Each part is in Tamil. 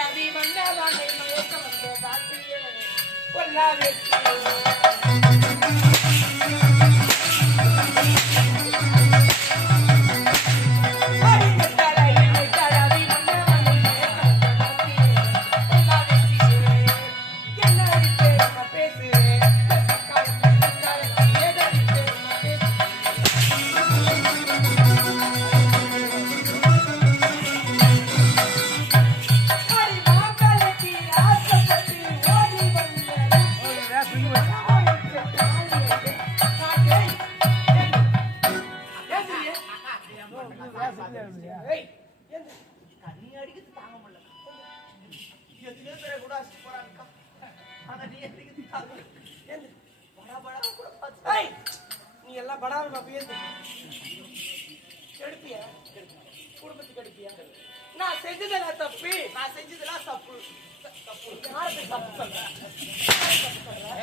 அபி மன்னவானை மயக்க வந்த தாக்கியே பொல்லா வெற்றி ஏய் நீ அடிக்கிறது தாங்க முடியல? எத்தனையோ பேரை கூட அடிச்சு போறாங்கக்கா. ஆனா நீ அடிக்கிறது தாங்க முடியல. படா படா கூட பார்த்து. ஏய், நீ எல்லாம் படாம பாப்பியே எடுப்பியா குடும்பத்துக்கு எடுப்பியா நான் செஞ்சதெல்லாம் தப்பு. நான் செஞ்சதெல்லாம் தப்பு. தப்பு. தப்பு சொல்ற?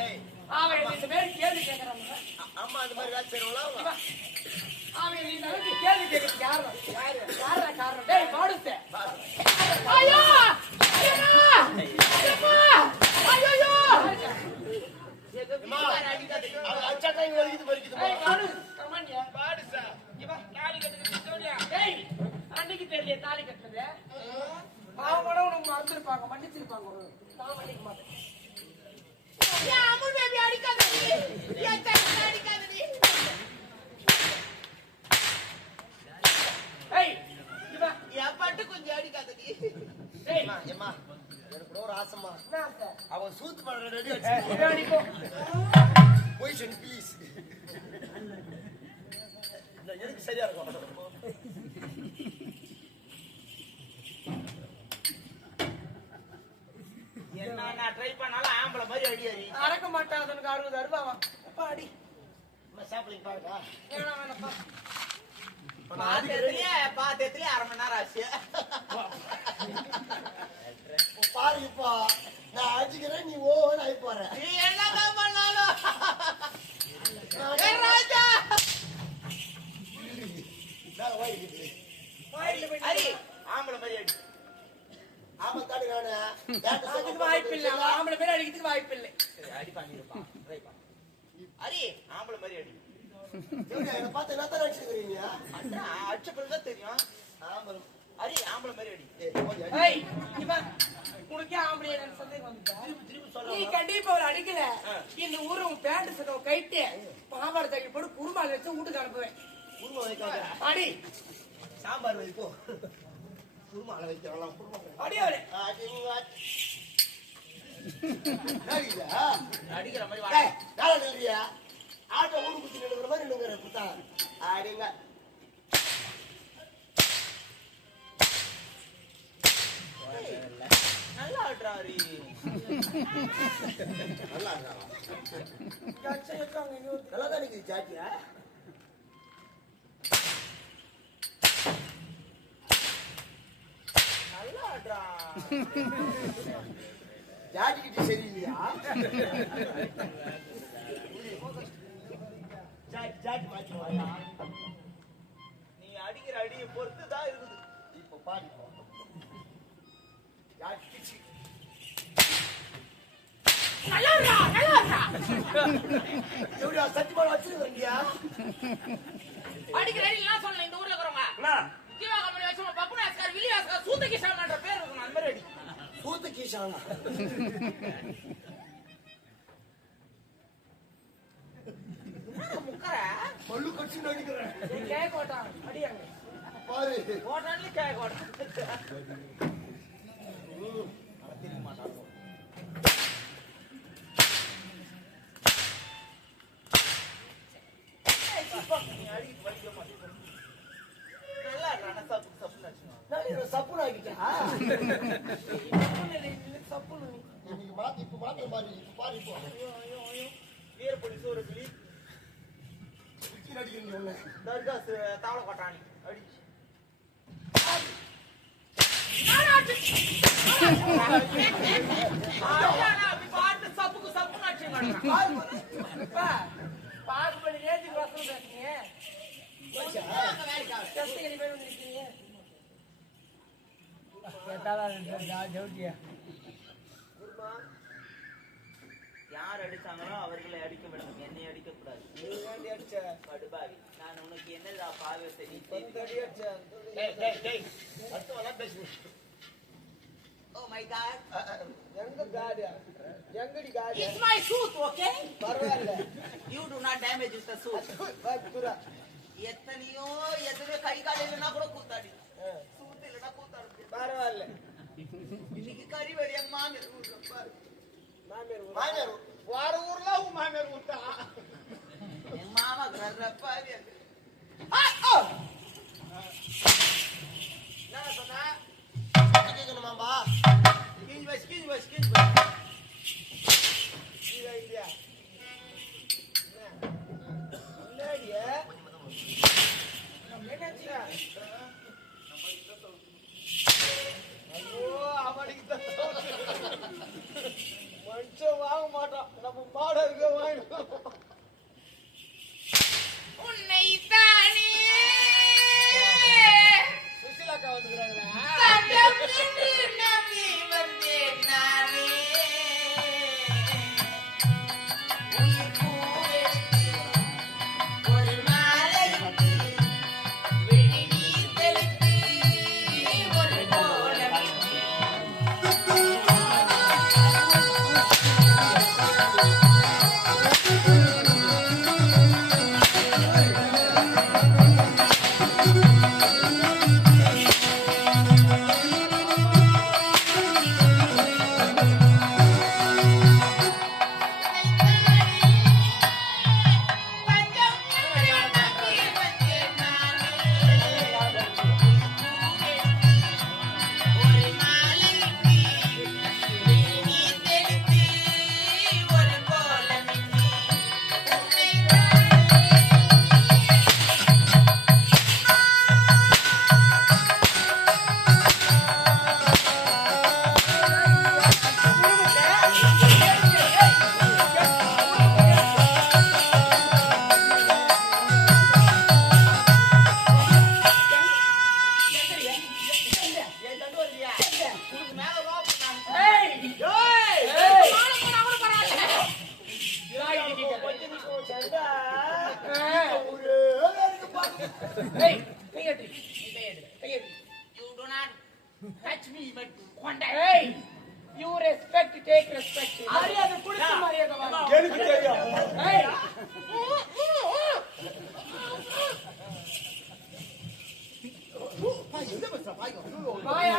ஏய், அவன் இந்த கேள்வி கேட்கறான் அ- அம்மா அந்த மாதிரி வேலை செய்றவங்களா? அவன் இந்த அளவுக்கு கேள்வி கேட்கறது யாரு யாரு? யாரா காரணம்? டேய் மாடுத்த ஐயோ! தாலி கட்டுறது அவங்க உனக்கு மறந்துருப்பாங்க மன்னிச்சிருப்பாங்க. நான் மன்னிக்க மாட்டேன் அமுல் baby அடிக்காதடி? அடிக்காதடி? என் பட்டு கொஞ்சம் அடிக்காதடி. எனக்கு கூட ஒரு சார் அவன் சூத்து பண்ற ரெடி பொசிஷன் ப்ளீஸ் சரியா இருக்கும்? என்ன நான் ட்ரை பண்ணாலும் ஆம்பளை மாதிரி அடி அடி அடக்க மாட்டாதனுக்கு அறுபது அருவாவா அப்பா அடி. சாப்பிளிங் பாருடா. வேணாம் வேணாம்ப்பா பாத்திரத்திலே பாத்திரத்திலே அரை மணி நேரம் ஆச்சு. பாரு இப்போ நான் அடிச்சுக்கிறேன் நீ ஓன்னு ஆகி போற. நீ என்னதான் பண்ணாலும். ராஜா. ஆம்பளை மாதிரி அடி. ஆமா தாடி நானு. அதுக்கு வாய்ப்பு இல்லை. அவன் ஆம்பளை பேர் அடிக்கிறதுக்கு வாய்ப்பு இல்லை. சரி, அடி பண்ணிருப்பான் ஹரி ஆம்பளை மாதிரி அடி. என்ன பார்த்து என்ன தான் நினைச்சுக்கிறீங்க அதான் அடிச்ச பிறகுதான் தெரியும். ஆமா ஹரி ஆம்பளை மாதிரி அடி. உனக்கே ஆம்பளை சந்தேகம் வந்துட்டா நீ கண்டிப்பா ஒரு அடிக்கல. இந்த ஊரு உன் பேண்ட் சட்டை கைட்டு பாவாடை தகி போட்டு குருமால வச்சு வீட்டுக்கு அனுப்புவேன். குருமா வைக்காத. அடி. சாம்பார் வைப்போ. குருமால வைக்கலாம் குருமா. அடி அவரே? அடிக்கிற மாதிரி ஆட்டோ ஊடு குத்தி நின்னுக்கிற மாதிரி நின்னுக்கிற குத்தா. அடிங்க. நல்லா ஆடுறா ஹரி நல்லா வந்து. நல்லா தான் இருக்குது ஜாக்கியா நல்லா ஆடுறா ஜாக்கிக்கிட்ட சரியில்லையா ஜாக்கி ஜாக்கி மாற்றி வாயா நீ அடிக்கிற அடியை பொறுத்து தான் இருக்குது. இப்போ அடிக்கிற அடி எல்லாம் சொல்லல இந்த ஊர்ல இருக்கிறவங்க. ஜீவா கம்பெனி வச்சு பப்பு நாஸ்கார் வில்லி நாஸ்கார் சூத்த கிஷான் பேர் இருக்கும். அந்த மாதிரி அடி. பூத்து கீஷானா மல்லு கட்சி நடிக்கிறேன். பாரு. சப்புன்னு ஆக்கிட்டா சப்புன்னு மாத்தி இப்ப மாத்திர பாரு இப்ப. பாரு இப்போ வீரப்பொடி சோறு கிளி. குச்சி நடிக்கிறீங்க உன்னை தர்காஸ் தாவள கொட்டாணி அடி அப்படி பாட்டு சப்புக்கு சப்பு நாட்சி அப்பா, பாகுபலி ரேஞ்சுக்கு வசனம் பேசுறீங்க கிருஷ்ணகிரி போய் வந்து யார் அடிச்சாங்களோ அவர்களை அடிக்க வேண்டும் என்னை அடிக்க கூடாது நீ அடிச்ச நான் உனக்கு என்னடா பாவத்தை நீ பத்து அடி அடிச்ச டேய் டேய் டேய் அர்த்தமெல்லாம் பேசுங்க. ஓ மை காட் அஹ், அஹ், எங்க காடியா எங்கடி காடி இட்ஸ் மை சூட் ஓகே பரவாயில்ல. You do not damage with the suit பயப்புறா எத்தனையோ எத்தனையோ கை கால் இல்லைன்னா கூட கூத்தாடி. சூட் இல்லைன்னா கூத்தாடி. பரவாயில்ல. இன்னைக்கு கறி வெடி என் மாமியார் மாமியார். வார ஊர்ல உன் மாமியார் ஊட்டா என் மாமா அது. என்ன சொன்ன? கேட்கணுமாம்பா? கீழ் வச்சு கீழ் வச்சு கீழ் வச்சு யூ ரெஸ்பெக்ட் டேக் ரெஸ்பெக்ட் மரியாதை கொடுத்து மரியாதை வாங்க. எனக்கு தெரியும். ஏய். வாய்